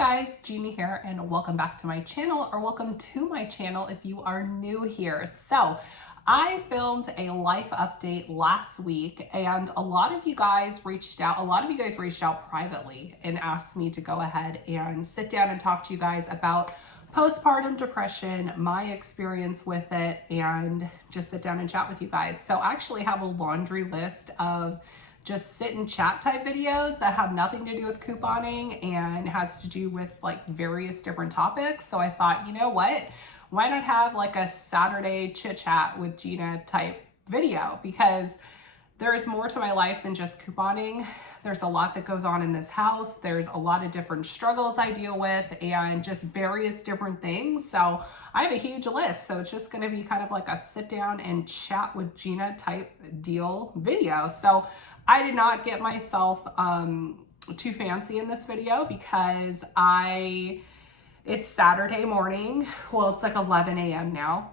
guys, Gina here, and welcome back to my channel, or welcome to my channel if you are new here. So I filmed a life update last week, and a lot of you guys reached out privately and asked me to go ahead and sit down and talk to you guys about postpartum depression, my experience with it, and just sit down and chat with you guys. So I actually have a laundry list of just sit and chat type videos that have nothing to do with couponing and has to do with like various different topics. So I thought, you know what? Why not have like a Saturday chit chat with Gina type video? Because there's more to my life than just couponing. There's a lot that goes on in this house. There's a lot of different struggles I deal with and just various different things. So I have a huge list. So it's just going to be kind of like a sit down and chat with Gina type deal video. So I did not get myself too fancy in this video because it's Saturday morning. Well, it's like 11 a.m. now.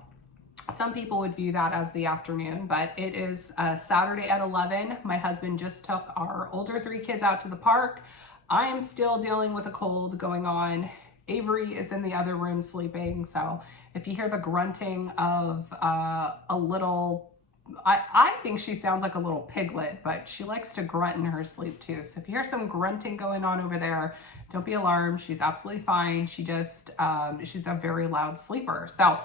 Some people would view that as the afternoon, but it is Saturday at 11. My husband just took our older 3 kids out to the park. I am still dealing with a cold going on. Avery is in the other room sleeping. So if you hear the grunting of a little, I think she sounds like a little piglet, but she likes to grunt in her sleep too. So if you hear some grunting going on over there, don't be alarmed. She's absolutely fine. She just, she's a very loud sleeper. So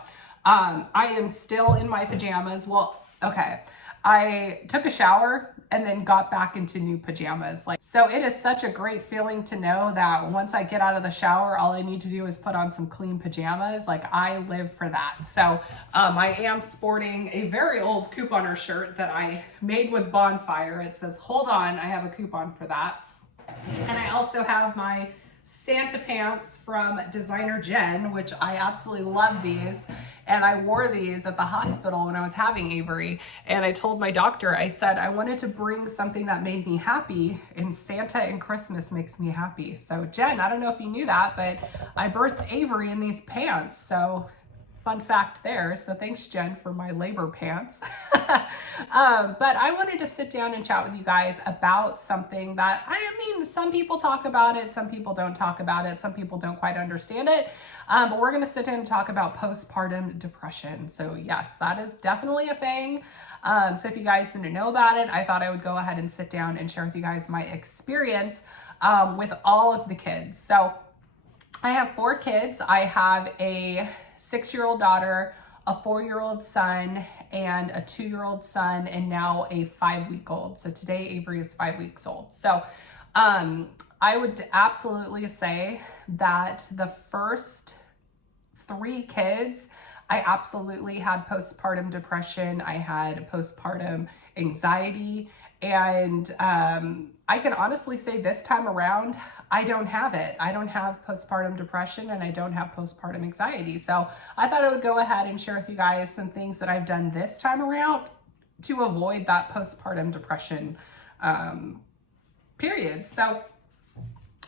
I am still in my pajamas. Well, okay. I took a shower and then got back into new pajamas. So it is such a great feeling to know that once I get out of the shower, all I need to do is put on some clean pajamas. Like, I live for that. So I am sporting a very old couponer shirt that I made with Bonfire. It says, "Hold on, I have a coupon for that." And I also have my Santa pants from designer Jen, which I absolutely love these. And I wore these at the hospital when I was having Avery. And I told my doctor, I said, I wanted to bring something that made me happy, and Santa and Christmas makes me happy. So Jen, I don't know if you knew that, but I birthed Avery in these pants. So fun fact there. So thanks, Jen, for my labor pants. But I wanted to sit down and chat with you guys about something that, I mean, some people talk about it, some people don't talk about it, some people don't quite understand it. But we're going to sit down and talk about postpartum depression. So yes, that is definitely a thing. So if you guys didn't know about it, I thought I would go ahead and sit down and share with you guys my experience with all of the kids. So I have 4 kids. I have a 6-year-old daughter, a 4-year-old son, and a 2-year-old son, and now a 5-week-old. So today Avery is 5 weeks old. So I would absolutely say that the first 3 kids, I absolutely had postpartum depression. I had postpartum anxiety, and I can honestly say this time around, I don't have it. I don't have postpartum depression, and I don't have postpartum anxiety. So I thought I would go ahead and share with you guys some things that I've done this time around to avoid that postpartum depression period. So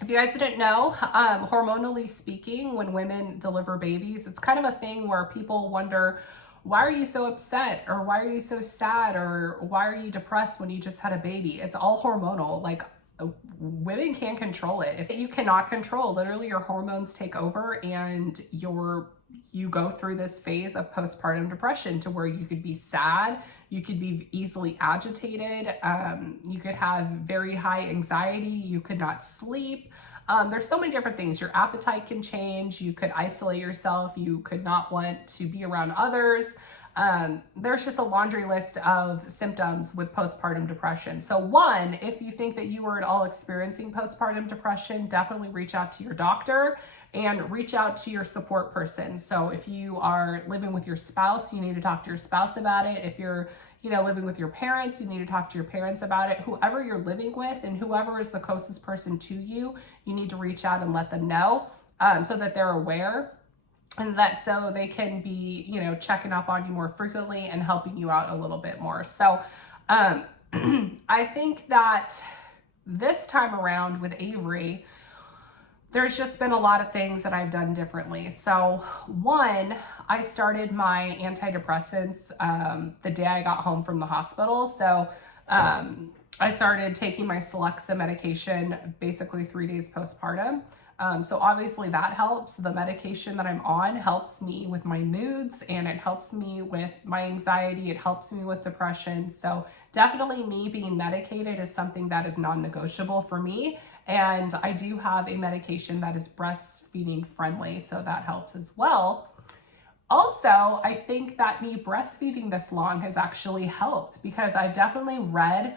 if you guys didn't know, hormonally speaking, when women deliver babies, it's kind of a thing where people wonder, why are you so upset? Or why are you so sad? Or why are you depressed when you just had a baby? It's all hormonal. Like, women can't control it. If you cannot control, literally your hormones take over, and you go through this phase of postpartum depression to where you could be sad, you could be easily agitated, you could have very high anxiety, you could not sleep. There's so many different things. Your appetite can change, you could isolate yourself, you could not want to be around others. There's just a laundry list of symptoms with postpartum depression. So one, if you think that you are at all experiencing postpartum depression, definitely reach out to your doctor and reach out to your support person. So if you are living with your spouse, you need to talk to your spouse about it. If you're, living with your parents, you need to talk to your parents about it. Whoever you're living with and whoever is the closest person to you, you need to reach out and let them know so that they're aware. And that so they can be, checking up on you more frequently and helping you out a little bit more. So I think that this time around with Avery, there's just been a lot of things that I've done differently. So one, I started my antidepressants the day I got home from the hospital. So I started taking my Celexa medication basically 3 days postpartum. So obviously that helps. The medication that I'm on helps me with my moods, and it helps me with my anxiety. It helps me with depression. So definitely me being medicated is something that is non-negotiable for me. And I do have a medication that is breastfeeding friendly, so that helps as well. Also, I think that me breastfeeding this long has actually helped, because I've definitely read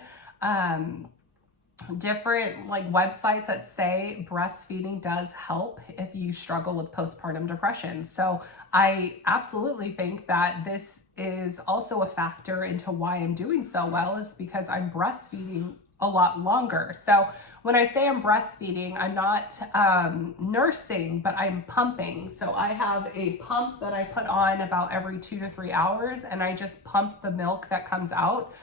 different like websites that say breastfeeding does help if you struggle with postpartum depression. So I absolutely think that this is also a factor into why I'm doing so well, is because I'm breastfeeding a lot longer. So when I say I'm breastfeeding, I'm not nursing, but I'm pumping. So I have a pump that I put on about every 2 to 3 hours, and I just pump the milk that comes out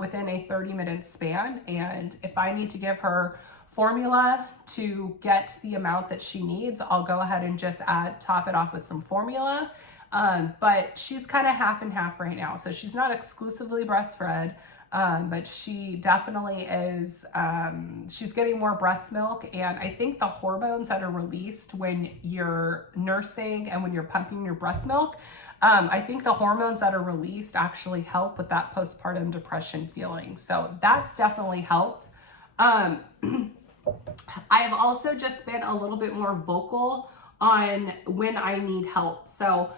within a 30-minute span. And if I need to give her formula to get the amount that she needs, I'll go ahead and just top it off with some formula. But she's kind of half and half right now. So she's not exclusively breastfed, but she definitely is, she's getting more breast milk. And I think the hormones that are released when you're nursing and when you're pumping your breast milk, I think the hormones that are released actually help with that postpartum depression feeling. So that's definitely helped. I have also just been a little bit more vocal on when I need help. So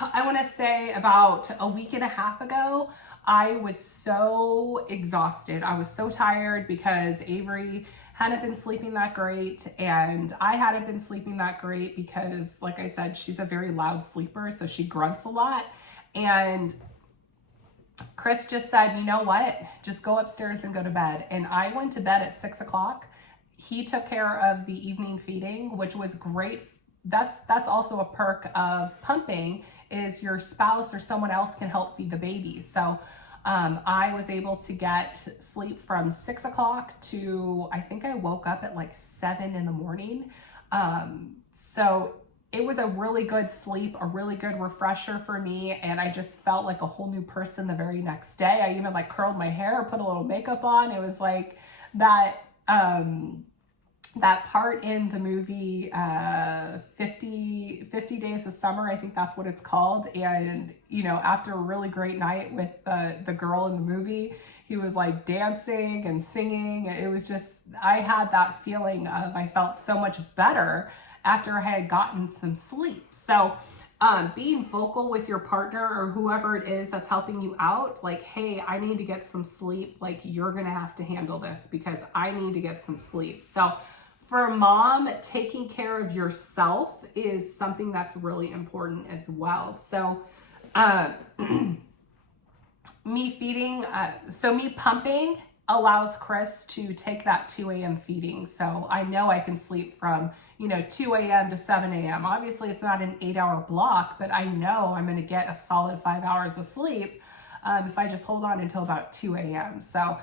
I want to say about a week and a half ago, I was so exhausted. I was so tired because Avery hadn't been sleeping that great, and I hadn't been sleeping that great because, like I said, she's a very loud sleeper, so she grunts a lot. And Chris just said, you know what, just go upstairs and go to bed. And I went to bed at 6 o'clock. He took care of the evening feeding, which was great. That's also a perk of pumping, is your spouse or someone else can help feed the baby. So I was able to get sleep from 6 o'clock to, I think I woke up at like 7 in the morning. So it was a really good sleep, a really good refresher for me. And I just felt like a whole new person the very next day. I even like curled my hair, put a little makeup on. It was like that, that part in the movie 50 Days of Summer, I think that's what it's called. And, you know, after a really great night with the girl in the movie, he was like dancing and singing. It was just, I had that feeling of, I felt so much better after I had gotten some sleep. So being vocal with your partner or whoever it is that's helping you out, like, hey, I need to get some sleep. Like, you're going to have to handle this because I need to get some sleep. So for mom, taking care of yourself is something that's really important as well. So me pumping allows Chris to take that 2 a.m. feeding. So I know I can sleep from, 2 a.m. to 7 a.m. Obviously, it's not an 8-hour block, but I know I'm going to get a solid 5 hours of sleep if I just hold on until about 2 a.m. So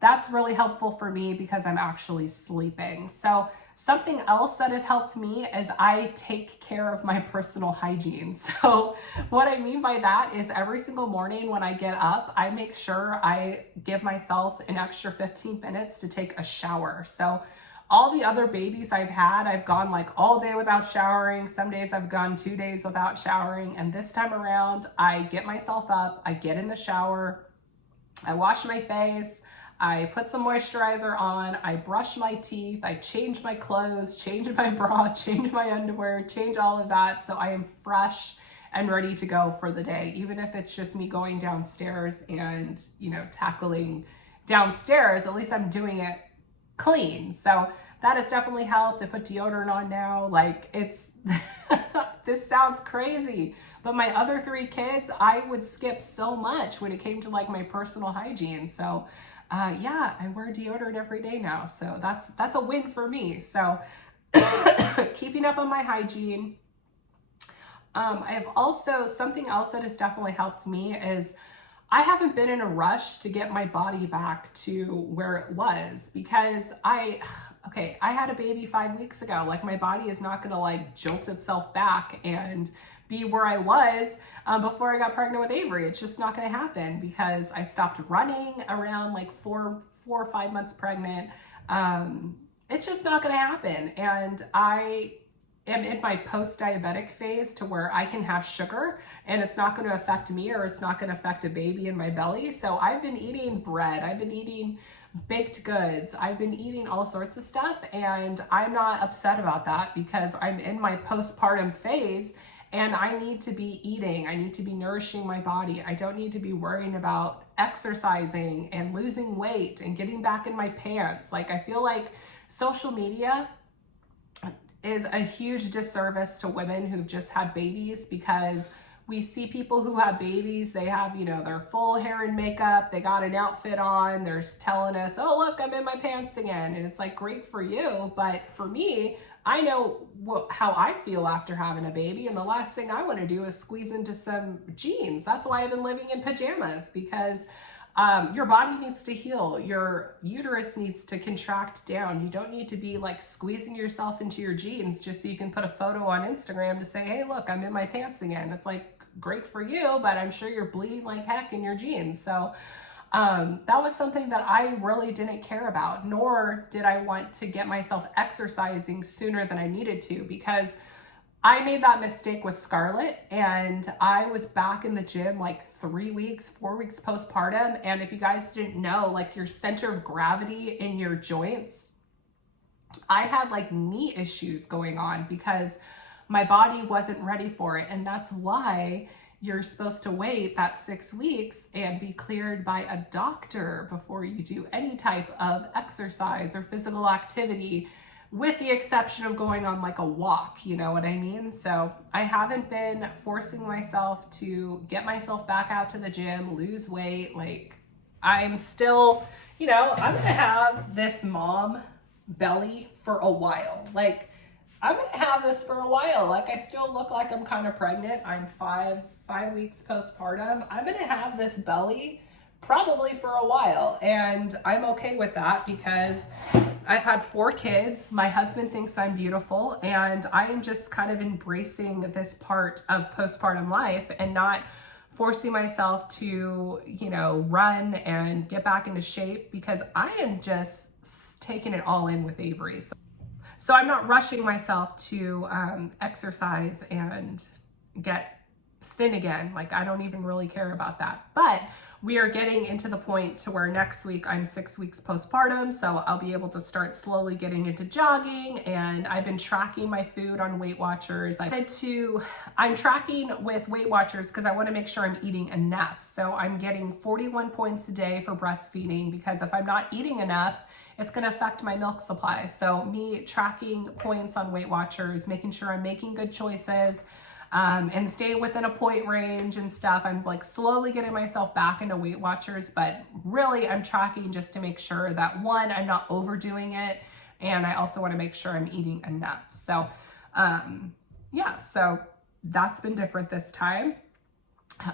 that's really helpful for me because I'm actually sleeping. So something else that has helped me is I take care of my personal hygiene. So what I mean by that is every single morning when I get up, I make sure I give myself an extra 15 minutes to take a shower. So all the other babies I've had, I've gone like all day without showering. Some days I've gone 2 days without showering. And this time around, I get myself up, I get in the shower, I wash my face, I put some moisturizer on, I brush my teeth, I change my clothes, change my bra, change my underwear, change all of that. So I am fresh and ready to go for the day, even if it's just me going downstairs and, tackling downstairs, at least I'm doing it clean. So that has definitely helped. I put deodorant on now. Like, it's, this sounds crazy, but my other 3 kids, I would skip so much when it came to like my personal hygiene. So yeah, I wear deodorant every day now. So that's a win for me. So keeping up on my hygiene. I have also, something else that has definitely helped me is I haven't been in a rush to get my body back to where it was, because I had a baby 5 weeks ago. Like, my body is not going to like jolt itself back and be where I was before I got pregnant with Avery. It's just not going to happen because I stopped running around like 4 or 5 months pregnant. it's just not going to happen. And I am in my post-diabetic phase to where I can have sugar and it's not going to affect me, or it's not going to affect a baby in my belly. So I've been eating bread. I've been eating baked goods. I've been eating all sorts of stuff, and I'm not upset about that because I'm in my postpartum phase and I need to be eating. I need to be nourishing my body. I don't need to be worrying about exercising and losing weight and getting back in my pants. Like, I feel like social media is a huge disservice to women who've just had babies, because we see people who have babies, they have, you know, their full hair and makeup, they got an outfit on, they're telling us, oh, look, I'm in my pants again. And it's like, great for you. But for me, I know how I feel after having a baby. And the last thing I want to do is squeeze into some jeans. That's why I've been living in pajamas, because your body needs to heal. Your uterus needs to contract down. You don't need to be like squeezing yourself into your jeans just so you can put a photo on Instagram to say, hey, look, I'm in my pants again. It's like, great for you, but I'm sure you're bleeding like heck in your jeans. So that was something that I really didn't care about, nor did I want to get myself exercising sooner than I needed to, because I made that mistake with Scarlett, and I was back in the gym like 4 weeks postpartum. And if you guys didn't know, like, your center of gravity in your joints, I had like knee issues going on because my body wasn't ready for it. And that's why you're supposed to wait that 6 weeks and be cleared by a doctor before you do any type of exercise or physical activity, with the exception of going on like a walk, you know what I mean? So I haven't been forcing myself to get myself back out to the gym, lose weight. Like, I'm still, you know, I'm gonna have this mom belly for a while. Like, I'm gonna have this for a while. Like, I still look like I'm kind of pregnant. I'm five weeks postpartum. I'm gonna have this belly probably for a while, and I'm okay with that because I've had 4 kids. My husband thinks I'm beautiful, and I am just kind of embracing this part of postpartum life and not forcing myself to, you know, run and get back into shape, because I am just taking it all in with Avery. So I'm not rushing myself to exercise and get thin again. Like, I don't even really care about that. But we are getting into the point to where next week I'm 6 weeks postpartum, so I'll be able to start slowly getting into jogging. And I've been tracking my food on Weight Watchers. I'm tracking with Weight Watchers because I want to make sure I'm eating enough. So I'm getting 41 points a day for breastfeeding, because if I'm not eating enough, it's going to affect my milk supply. So me tracking points on Weight Watchers, making sure I'm making good choices, and staying within a point range and stuff. I'm like slowly getting myself back into Weight Watchers, but really I'm tracking just to make sure that, one, I'm not overdoing it, and I also want to make sure I'm eating enough. So yeah, so that's been different this time.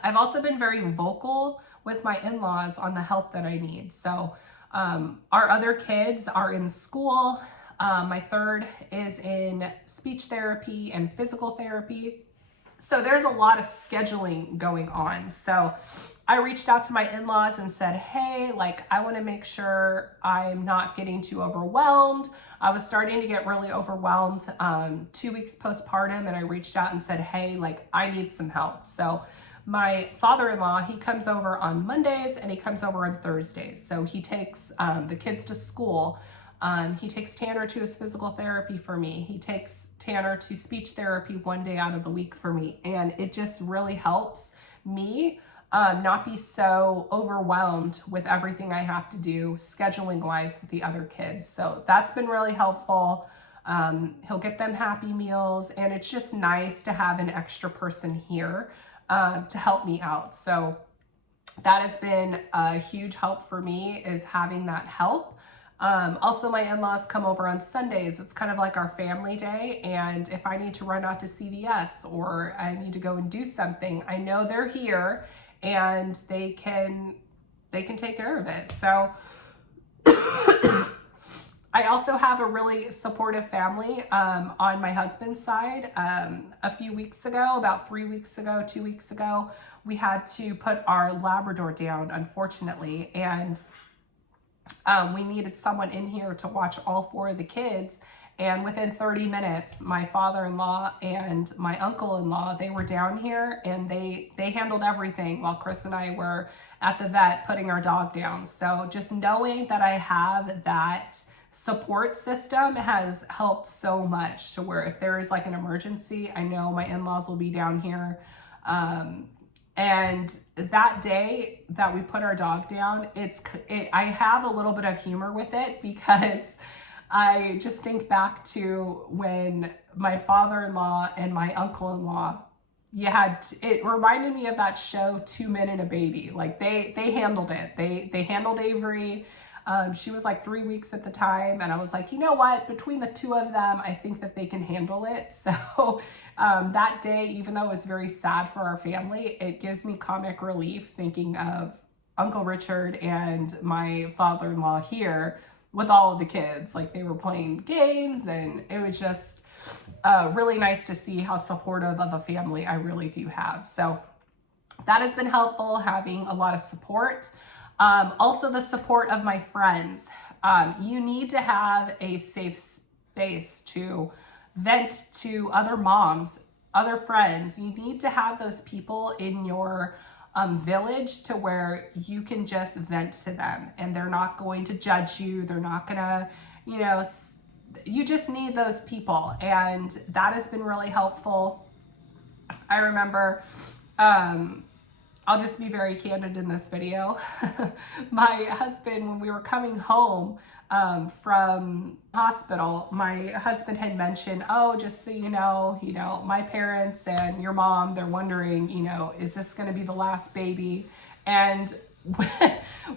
I've also been very vocal with my in-laws on the help that I need. So our other kids are in school. My third is in speech therapy and physical therapy. So there's a lot of scheduling going on. So I reached out to my in-laws and said, hey, like, I want to make sure I'm not getting too overwhelmed. I was starting to get really overwhelmed 2 weeks postpartum, and I reached out and said, hey, like, I need some help. So my father-in-law, he comes over on Mondays and he comes over on Thursdays. So he takes the kids to school. He takes Tanner to his physical therapy for me. He takes Tanner to speech therapy 1 day out of the week for me. And it just really helps me not be so overwhelmed with everything I have to do scheduling wise with the other kids. So that's been really helpful. He'll get them happy meals, and it's just nice to have an extra person here to help me out. So that has been a huge help for me, is having that help. Also, my in-laws come over on Sundays. It's kind of like our family day. And if I need to run out to CVS or I need to go and do something, I know they're here and they can take care of it. So I also have a really supportive family on my husband's side. A few weeks ago, about 3 weeks ago, 2 weeks ago, we had to put our Labrador down, unfortunately. And we needed someone in here to watch all 4 of the kids. And within 30 minutes, my father-in-law and my uncle-in-law, they were down here and they handled everything while Chris and I were at the vet putting our dog down. So just knowing that I have that support system has helped so much, to where if there is like an emergency, I know my in-laws will be down here. And that day that we put our dog down, I have a little bit of humor with it, because I just think back to when my father-in-law and my uncle-in-law, it reminded me of that show, 2 Men and a Baby. Like they handled it. They handled Avery. She was like 3 weeks at the time. And I was like, you know what, between the 2 of them, I think that they can handle it. So that day, even though it was very sad for our family, it gives me comic relief thinking of Uncle Richard and my father-in-law here with all of the kids. Like they were playing games, and it was just really nice to see how supportive of a family I really do have. So that has been helpful, having a lot of support. Also the support of my friends. You need to have a safe space to vent to other moms, other friends. You need to have those people in your village to where you can just vent to them and they're not going to judge you. They're not gonna, you just need those people. And that has been really helpful. I remember, I'll just be very candid in this video. My husband, when we were coming home from hospital, my husband had mentioned, oh, just so you know, my parents and your mom, they're wondering, is this going to be the last baby? And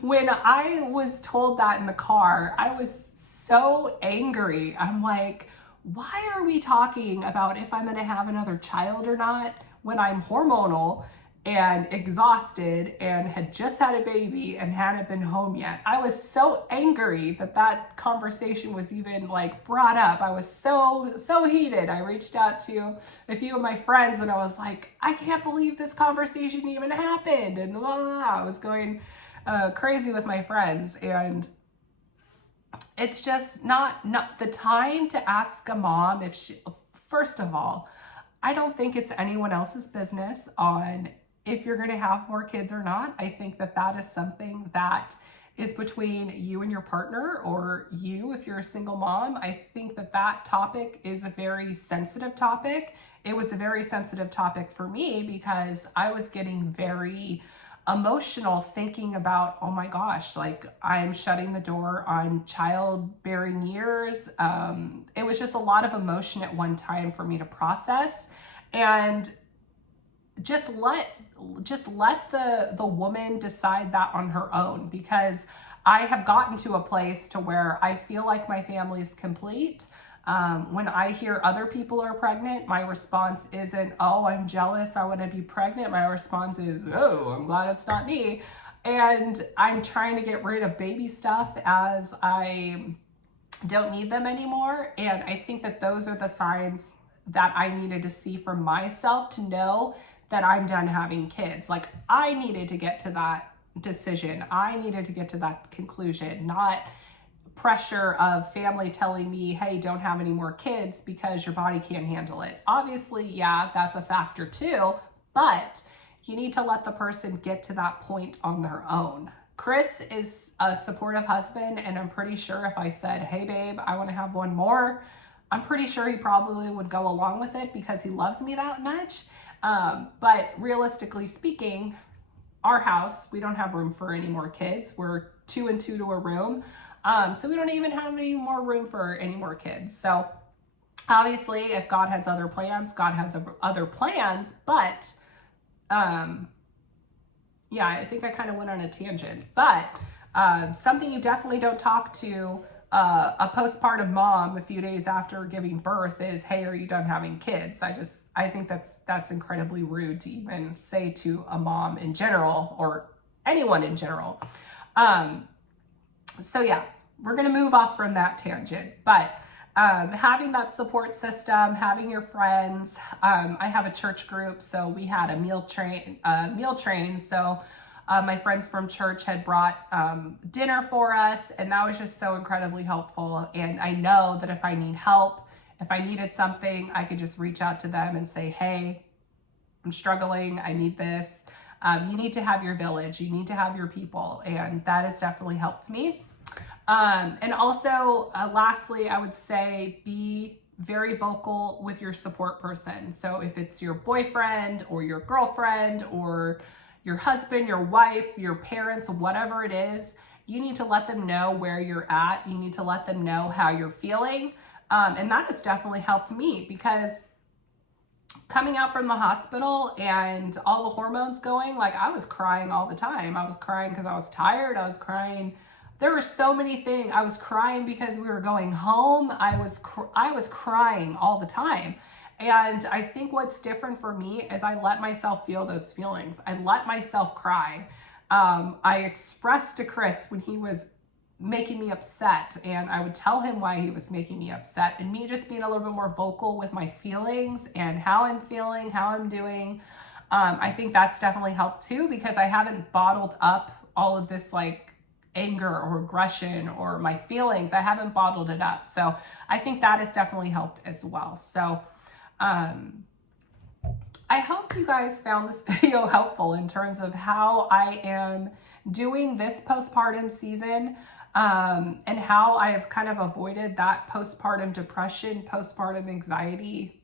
when I was told that in the car, I was so angry. I'm like, why are we talking about if I'm going to have another child or not when I'm hormonal and exhausted and had just had a baby and hadn't been home yet? I was so angry that conversation was even like brought up. I was so heated. I reached out to a few of my friends and I was like, I can't believe this conversation even happened. And blah, blah, blah. I was going crazy with my friends. And it's just not the time to ask a mom if she, first of all, I don't think it's anyone else's business on if you're going to have more kids or not. I think that is something that is between you and your partner, or you if you're a single mom. I think that topic is a very sensitive topic. It was a very sensitive topic for me because I was getting very emotional thinking about, oh my gosh, like I'm shutting the door on childbearing years. It was just a lot of emotion at one time for me to process. And just let the woman decide that on her own, because I have gotten to a place to where I feel like my family is complete. When I hear other people are pregnant, my response isn't, oh, I'm jealous, I want to be pregnant. My response is, oh, I'm glad it's not me. And I'm trying to get rid of baby stuff as I don't need them anymore. And I think that those are the signs that I needed to see for myself to know that I'm done having kids. Like I needed to get to that decision. I needed to get to that conclusion, not pressure of family telling me, hey, don't have any more kids because your body can't handle it. Obviously, yeah, that's a factor too, but you need to let the person get to that point on their own. Chris is a supportive husband, and I'm pretty sure if I said, hey babe, I want to have one more, I'm pretty sure he probably would go along with it because he loves me that much. But realistically speaking, our house, we don't have room for any more kids. We're 2 and 2 to a room. So we don't even have any more room for any more kids. So obviously if God has other plans, God has other plans, but, yeah, I think I kind of went on a tangent, but, something you definitely don't talk to a postpartum mom a few days after giving birth is, hey, are you done having kids? I think that's incredibly rude to even say to a mom in general, or anyone in general. So yeah, we're going to move off from that tangent, but having that support system, having your friends. I have a church group, so we had a meal train. So My friends from church had brought dinner for us, and that was just so incredibly helpful. And I know that if I need help, if I needed something, I could just reach out to them and say, hey, I'm struggling, I need this. You need to have your village, you need to have your people, and that has definitely helped me. And also, lastly, I would say be very vocal with your support person. So if it's your boyfriend or your girlfriend or your husband, your wife, your parents, whatever it is, you need to let them know where you're at. You need to let them know how you're feeling. And that has definitely helped me, because coming out from the hospital and all the hormones going, like, I was crying all the time. I was crying because I was tired. I was crying. There were so many things. I was crying because we were going home. I was crying all the time. And I think what's different for me is I let myself feel those feelings. I let myself cry. I expressed to Chris when he was making me upset, and I would tell him why he was making me upset, and me just being a little bit more vocal with my feelings and how I'm feeling, how I'm doing. I think that's definitely helped too, because I haven't bottled up all of this like anger or aggression or my feelings. I haven't bottled it up. So I think that has definitely helped as well. So I hope you guys found this video helpful in terms of how I am doing this postpartum season, and how I have kind of avoided that postpartum depression, postpartum anxiety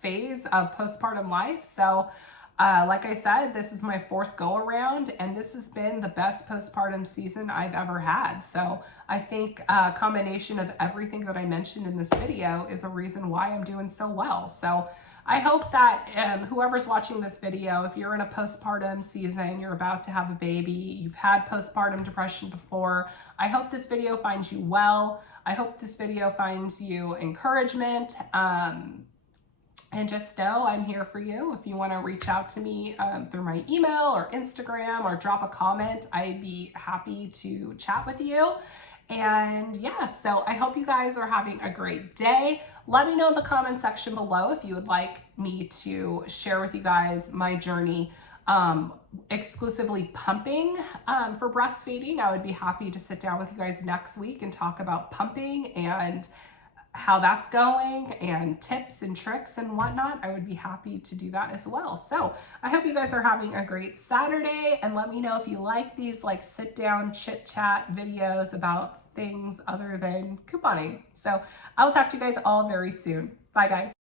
phase of postpartum life. So like I said, this is my 4th go around, and this has been the best postpartum season I've ever had. So I think a combination of everything that I mentioned in this video is a reason why I'm doing so well. So I hope that whoever's watching this video, if you're in a postpartum season, you're about to have a baby, you've had postpartum depression before, I hope this video finds you well. I hope this video finds you encouragement. And just know I'm here for you. If you want to reach out to me through my email or Instagram or drop a comment, I'd be happy to chat with you. And yeah, so I hope you guys are having a great day. Let me know in the comment section below if you would like me to share with you guys my journey exclusively pumping for breastfeeding. I would be happy to sit down with you guys next week and talk about pumping and how that's going and tips and tricks and whatnot. I would be happy to do that as well. So I hope you guys are having a great Saturday, and let me know if you like these like sit down chit chat videos about things other than couponing. So I will talk to you guys all very soon. Bye guys.